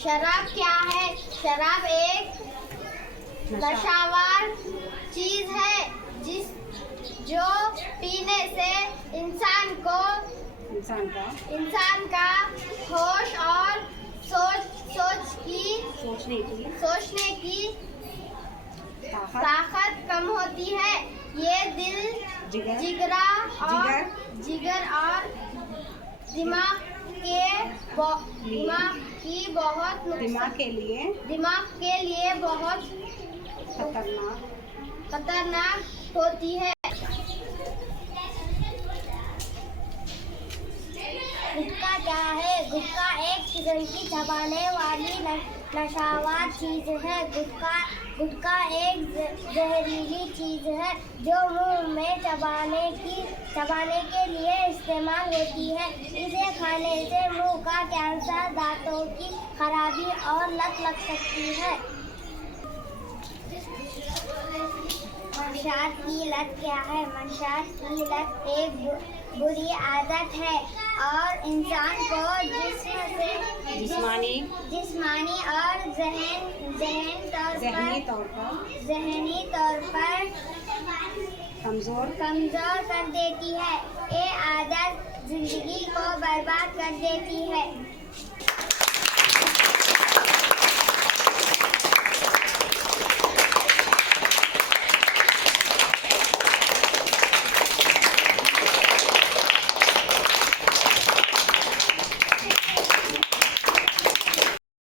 शराब क्या है? शराब एक नशावर चीज है जो पीने से इंसान का होश और सोचने की ताकत कम होती है। ये दिल, जिगर और दिमाग के लिए बहुत खतरनाक होती है। गुटखा क्या है? गुटखा एक किस्म की चबाने वाली नशावर चीज है। गुटखा एक जहरीली चीज है जो मुंह में चबाने के लिए इस्तेमाल होती है। इसे खाने से मुंह का कैंसर, दांतों की खराबी और लत लग सकती है। मंशात की लत क्या है? मंशात की लत एक बुरी आदत है और इंसान को जिस्मानी और ज़हनी तौर पर कमज़ोर कर देती है। ये आदत जिंदगी को बर्बाद कर देती है।